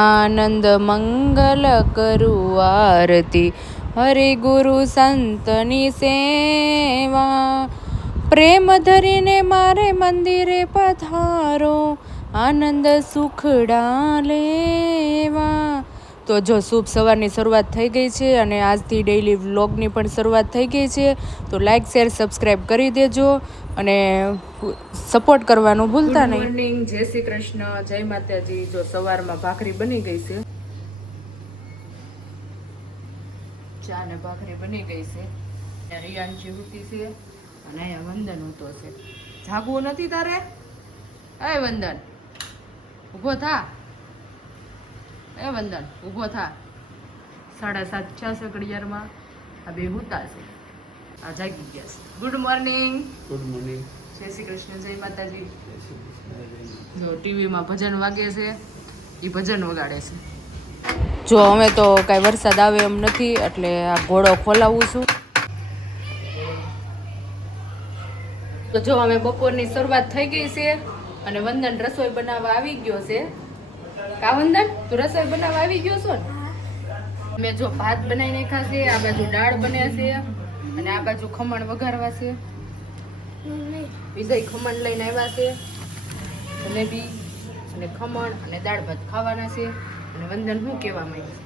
આનંદ મંગલ કરું આરતી, હરે ગુરુ સંતની સેવા. પ્રેમ ધરીને મારે મંદિરે પધારો, આનંદ સુખડા લેવા. તો જો શુભ સવારની શરૂઆત થઈ ગઈ છે અને આજથી ડેઈલી વ્લોગની પણ શરૂઆત થઈ ગઈ છે. તો લાઈક શેર સબસ્ક્રાઈબ કરી દેજો અને સપોર્ટ કરવાનું ભૂલતા નહીં. ગુડ મોર્નિંગ, જય શ્રી કૃષ્ણ, જય માતાજી. જો સવારમાં ભાખરી બની ગઈ છે, ચા ને ભાખરી બની ગઈ છે. રિયાંશી ઉઠી છે અને અહીંયા વંદન ઉતો છે. જાગવું નથી તારે? એ વંદન ઊભો થા. એ વંદન ઊભો થા. 7:30 થયા છે ઘડિયાળમાં. આ બે હુતા છે, આ જાગી ગયા છે. Good morning. Good morning. જય શ્રી કૃષ્ણ, જય માતાજી. જો ટીવીમાં ભજન વાગે છે, એ ભજન વગાડે છે. જો અમે તો કાંઈ વરસાદ આવે એમ નથી એટલે આ ઘોડો ખોલાવું છું. તો જો અમે બપોરની શરૂઆત થઈ ગઈ છે અને વંદન રસોઈ બનાવવા આવી ગયો છે. કા વંદન, તું રસોઈ બનાવવા આવી ગયો છો ને? મેં જો ભાત બનાવી નાખ્યા છે, આ બાજુ દાળ બને છે અને આ બાજુ ખમણ વઘારવા છે. વિજય ખમણ લઈને આવ્યા છે, જલેબી અને ખમણ અને દાળ ભાત ખાવાના છે. અને વંદન શું કહેવા માંગે છે?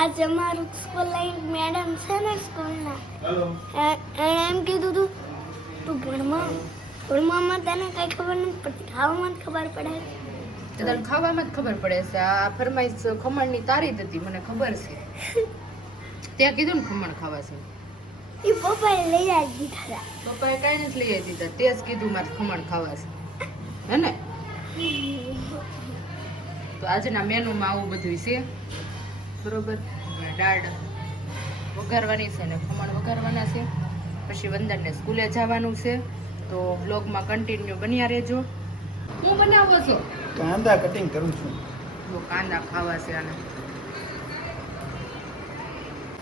આજે અમારું સ્કૂલ લાઈન મેડમ છે ને સ્કૂલના, એણે એમ કીધું તું તું ભણવામાં તને કઈ ખબર નથી પડતી, ખાવામાં જ ખબર પડે. તને ખાવામાં જ ખબર પડે છે. આ ફરમાઈશ ખમણની તારી જ હતી, મને ખબર છે. ત્યાં કીધું ને ખમણ ખાવા છે. એ પપ્પાએ લઈ આવી દીધા. પપ્પાએ કાંઈ નથી લઈ આવી દીધા, તે જ કીધું મારે ખમણ ખાવા છે, હે ને? તો આજના મેનુમાં આવું બધું છે, બરોબર. દાળ વઘારવાની છે ને ખમણ વઘારવાના છે. પછી વંદનને સ્કૂલે જવાનું છે. તો બ્લોગમાં કન્ટિન્યુ બન્યા રહેજો. હું બનાવો છો? કાંદા કટિંગ કરું છું. જો કાંદા ખાવા છે આને.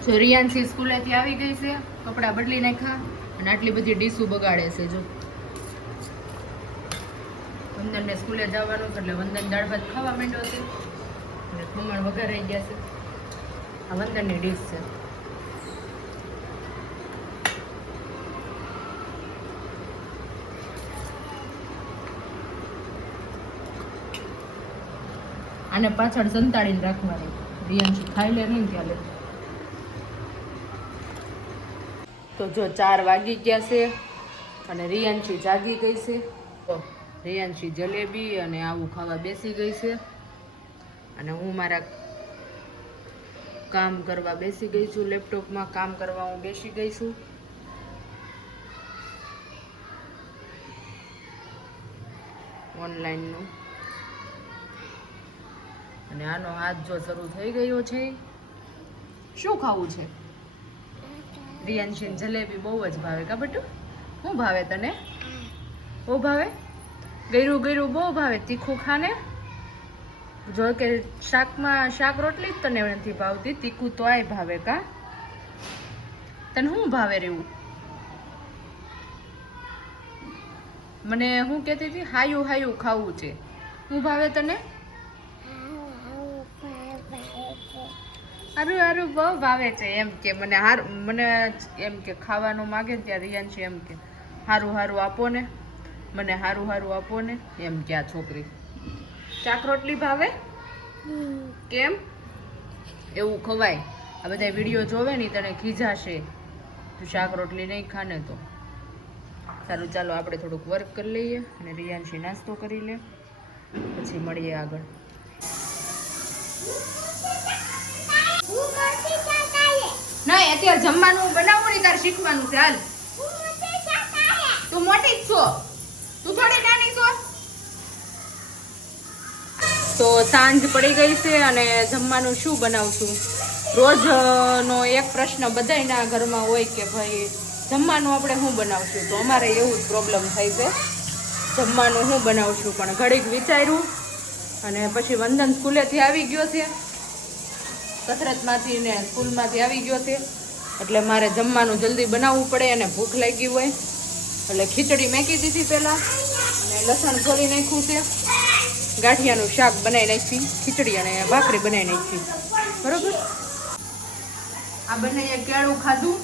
જો રિયાન્સી સ્કૂલેથી આવી ગઈ છે, કપડાં બદલી નાખ્યા અને આટલી બધી ડીશું બગાડે છે. જો વંદનને સ્કૂલે જવાનું છે એટલે વંદન દાળ ભાત ખાવા માંડ્યો છે અને ખમણ વઘારાઈ ગયા છે. આ વંદનની ડીશ છે. આને પાછળ સંતાડીને રાખવાની, રિયાન્શી ખાઈ લે નહીં ત્યારે. તો જો 4 વાગી ગયા છે અને રિયાન્શી જાગી ગઈ છે. તો રિયાન્શી જલેબી અને આવું ખાવા બેસી ગઈ છે અને હું મારા કામ કરવા બેસી ગઈ છું. લેપટોપમાં કામ કરવા હું બેસી ગઈ છું. ઓનલાઈનનું. અને આનો હાથ જો શરૂ થઈ ગયો છે. શું ખાવું છે? રિયાન્શીને જલેબી બહુ જ ભાવે. કા બટુ, શું ભાવે તને? બહુ ભાવે? ગયરું ગયરું બહુ ભાવે. તીખું ખાને. જો કે શાક રોટલી જ તને નથી ભાવતી, તીખું તો આય ભાવે. કા તને શું ભાવે? રેવું મને હું કહેતી હતી, હાયું હાયું ખાવું છે. શું ભાવે તને? હારું હારું બહુ ભાવે છે એમ કે. મને મને એમ કે ખાવાનું માગે ને ત્યાં રિયાન્શી એમ કે હારું હારું આપો ને, મને હારું હારું આપો ને એમ કે. આ છોકરી શાક રોટલી ભાવે? કેમ એવું ખવાય? આ બધા વિડીયો જોવે ને તને ખીજાશે તું શાક રોટલી નહીં ખાને તો. સારું, ચાલો આપણે થોડુંક વર્ક કરી લઈએ અને રિયાન્શી નાસ્તો કરી લે, પછી મળીએ આગળ. નહીં, અત્યારે જમવાનું બનાવવું નહીં, તારે શીખવાનું છે. હાલ, તું મોટી જ છો, તું થોડી નાની છો. તો સાંજ પડી ગઈ છે અને જમવાનું શું બનાવશું? રોજનો એક પ્રશ્ન બધાયના ઘરમાં હોય કે ભાઈ જમવાનું આપણે શું બનાવશું? તો અમારે એવું જ પ્રોબ્લેમ થાય છે, જમવાનું શું બનાવશું. પણ ઘડીક વિચાર્યું અને પછી વંદન સ્કૂલેથી આવી ગયો છે, કસરતમાંથી ને સ્કૂલમાંથી આવી ગયો છે, એટલે મારે જમવાનું જલ્દી બનાવવું પડે અને ભૂખ લાગી હોય એટલે ખીચડી મેકી દીધી પહેલાં અને લસણ ખોલી નાખ્યું છે. ગાંઠિયાનું શાક બનાવી નાખી, ખીચડી અને ભાખરી બનાવી નાખી. બરોબર. આ બંને કેળું ખાધું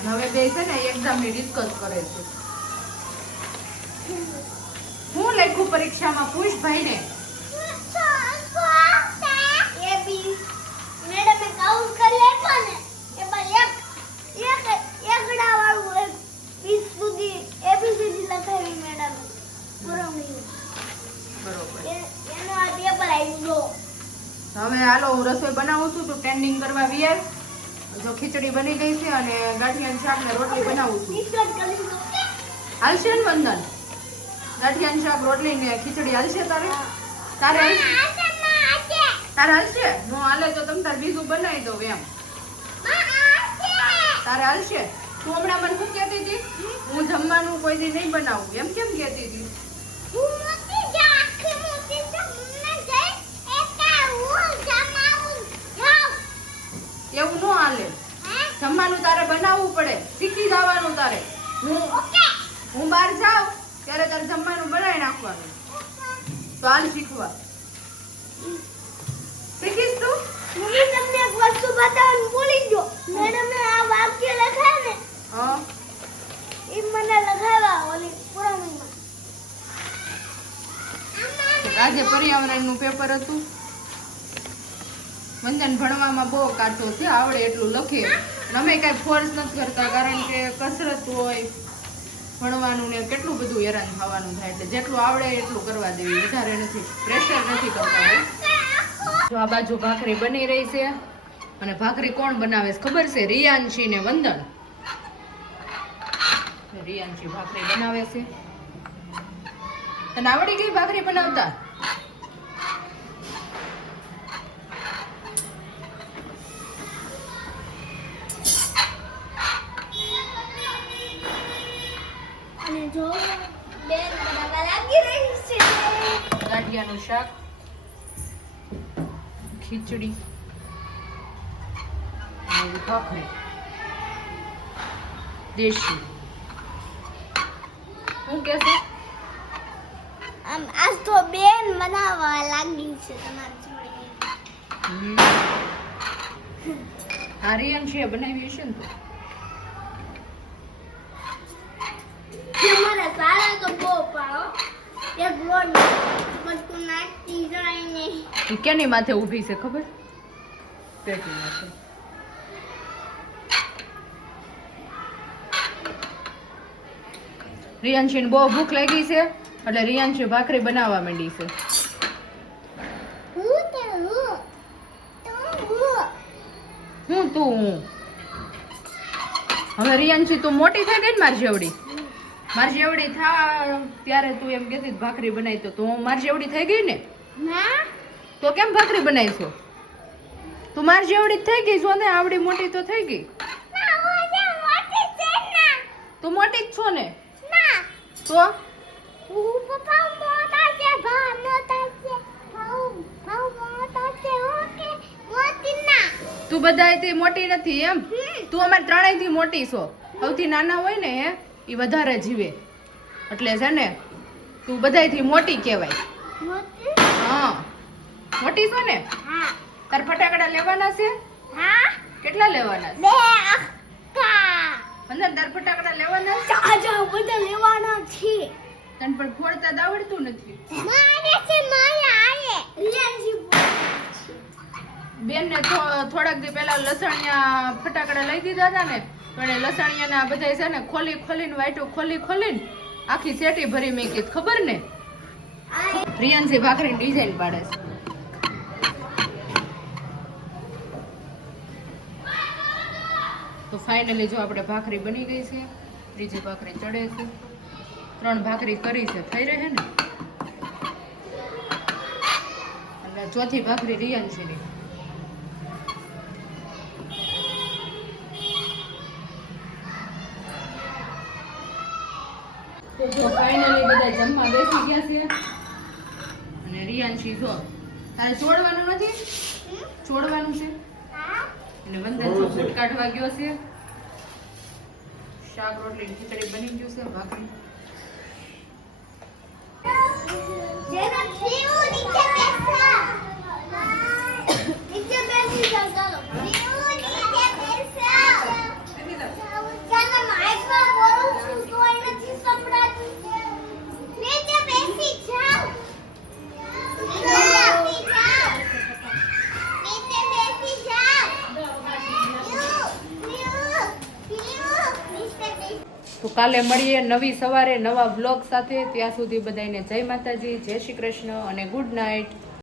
અને હવે બે છે ને એક્ઝામની ડિસ્કસ કરે છે. હું લખ્યું પરીક્ષામાં? પૂછ ભાઈને. મેડમે કાઉન્ટ કરી આપ્યા ને એમાં એકડા વાળું 20 સુધી એબીસીડી લખાવી મેડમ પુરવણી. બરોબર. એનો આ પેપર આવ્યો. હવે હાલો હું રસોઈ બનાવું છું તો ટેન્ડિંગ કરવા વિયાર. જો ખીચડી બની ગઈ છે અને ગાંઠિયાનું શાક ને રોટલી બનાવું છું. હાલશે ને વંદન? ગાંઠિયાનું શાક રોટલી ને ખીચડી હાલશે તારે? તારે હાલશે? નો હાલે તો તમે તાર બીજું બનાવી દો એમ. તારે હાલશે? તું હમણાં મને શું કહેતી હતી? હું જમવાનું કોઈ દી નહીં બનાવું એમ કેમ કહેતી હતી? એવું ન હાલે. જમવાનું તારે બનાવવું પડે, શીખી જવાનું તારે. હું બહાર જાઉં ત્યારે તારે જમવાનું બનાવી નાખવાનું. તો હાલ શીખવા. શીખીશ તું? મમ્મી તમને એક વસ્તુ બતાવવાનું ભૂલી ગયો. મેડમે આ વાક્ય લખાય ને હા, એ મને લખાવ્યા ઓલી પુરવણીમાં. આજે પર્યાવરણનું પેપર હતું. વંદન ભણવામાં બહુ કાચો છે, આવડે એટલું લખે. અમે કાંઈ ફોર્સ નથી કરતા કારણ કે કસરત હોય ભણવાનું ને કેટલું બધું હેરાન થવાનું થાય. એટલે જેટલું આવડે એટલું કરવા દેવી, વધારે નથી, પ્રેશર નથી કરતા હોય. જો આ બાજુ ભાખરી બની રહી છે અને ભાખરી કોણ બનાવે છે ખબર છે? રિયાંશી ને વંદન. રિયાંશી ભાખરી બનાવે છે. તને આવડી ગઈ ભાખરી બનાવતા? અને જો બેન બનાવવા લાગી રહી છે. ગાંઠિયાનું શાક, ખીચડી અને ભાખરી દેશી. હું કહેશે? આમ આજ તો બેન બનાવવા લાગી છે તમારી જોડે. આર્યન છે બનાવી હશે ને તો. તમારા સારા તો બહુ પાડો. એક રોડ બધું નાખતી જાય નહીં. તું કેની માથે ઊભી છે ખબર? પેટી માથે. રિયાંશીને બહુ ભૂખ લાગી છે એટલે રિયાંશી ભાખરી બનાવવા માંડી છે. હું તું હવે રિયાંશી તું મોટી થઈ ગઈ ને મારી જેવડી. મારી જેવડી થા ત્યારે તું એમ કહેતી ભાખરી બનાવી તો તું મારી જેવડી થઈ ગઈ ને. ના તો કેમ ભાખરી બનાવીશો? તું મારી જેવડી જ થઈ ગઈ છો ને, આવડી મોટી તો થઈ ગઈ. તું મોટી જ છો ને. તો તું બધાયથી મોટી નથી એમ? તું અમારે ત્રણેયથી મોટી છો. સૌથી નાના હોય ને એ વધારે જીવે, એટલે છે ને તું બધાયથી મોટી કહેવાય. હા, મોટી છો ને. તાર ફટાકડા લેવાના છે? કેટલા લેવાના છે? અંદર તાર ફટાકડા લેવાના છે? બધા લેવાના છે. તને પણ ફોડતા જ આવડતું નથી. બેન ને થોડાક દી પહેલા લસણિયા ફટાકડા લઈ દીધા હતા ને, તો એને લસણિયાના બધા છે ને ખોલીને વાઈટું ખોલીને આખી સેટી ભરી મૂકી. ખબર ને? રિયાંશી ભાખરી ડિઝાઇન પાડે છે. તો ફાઇનલી જો આપણે ભાખરી બની ગઈ છે, ત્રીજી ભાખરી ચડે છે, 3 ભાખરી કરી છે, થઈ રહે ને. અને ચોથી ભાખરી રિયાંશીની. તો જો ફાઇનલી બધા જમવા બેસી ગયા છે અને રિયાંશી જો તારે છોડવાનું નથી, છોડવાનું છે. અને વંદન જો ફૂટ કાઢવા ગયો છે. શાક રોટલી ખીચડી બની ગયું છે, ભાખરી. તો કાલે મળીએ નવી સવારે નવા બ્લોગ સાથે. ત્યાં સુધી બધાને જય માતાજી, જય શ્રી કૃષ્ણ અને ગુડ નાઇટ.